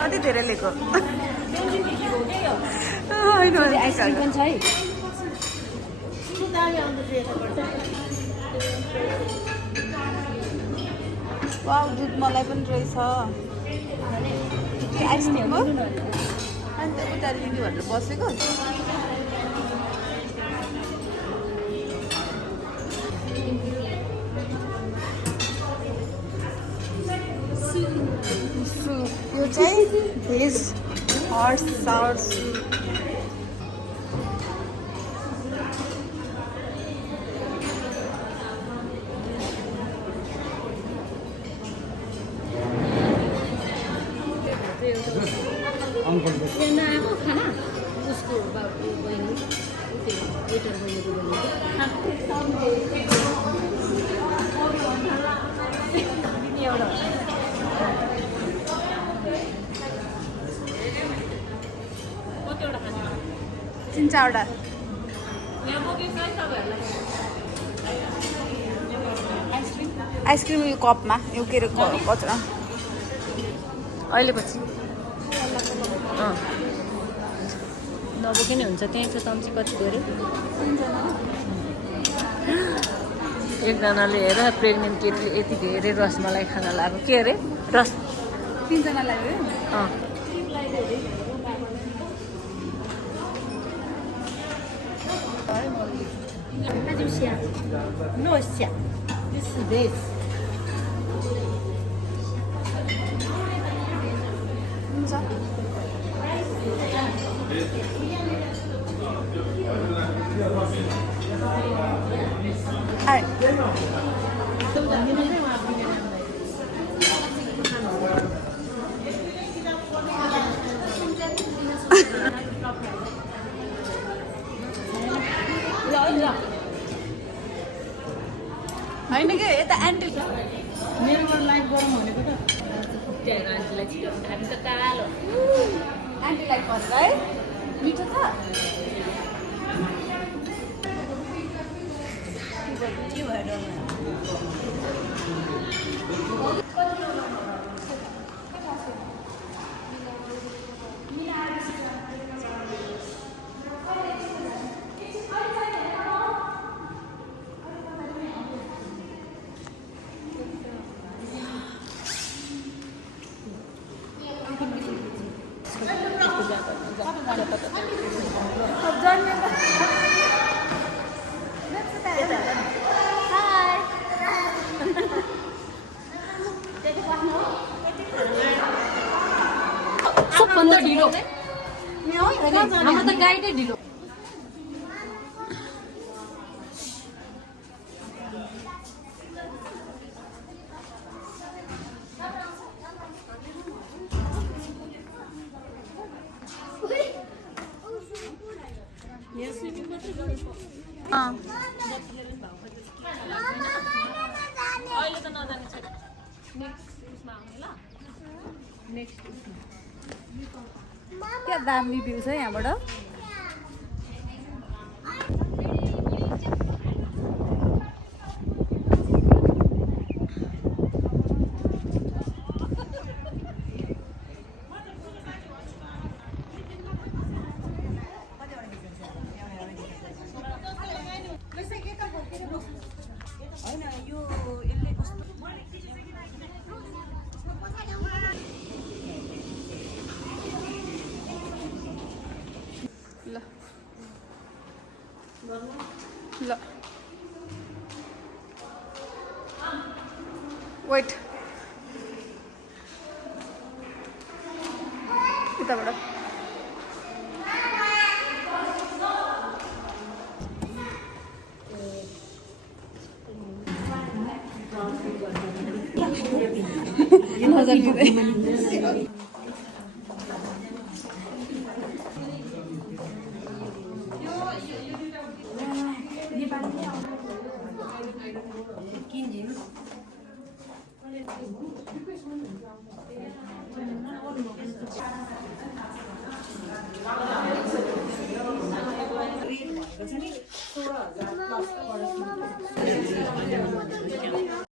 कति धेरै लिएको आइसक्रिम पनि छ है वाउ दुध मलाई पनि रहेछ आइसक्रिम हो अनि त उता लिने भनेर बसेको यो चाहिँ भेज हट सावर सुप आएको खाना उसको बहिनी वेटर बहिनीको तिन चारवटा आइसक्रिम यो कपमा यो के अरे कचरा अहिले पछि नबोके नै हुन्छ त्यही छ चम्ची कति धेरै एकजनाले हेर प्रेग्नेन्ट केटीले यति धेरै रसमलाई खान लाग्यो के अरे रस तिनजनालाई No, this is this. होइन कि यता आन्टी मेरोबाट लाइभ गरौँ भनेको त आन्टीलाई छिटो हामी त कालो आन्टीलाई भनेर है मिठो छ के भएर सबभन्दा ढिलो हाम्रो त गाइडै ढिलो अहिले त नजाने छैन नेक्स्ट उसमा आउने ल नेक्स्ट क्या दामी भ्यू छ यहाँबाट ल वेट यताबाट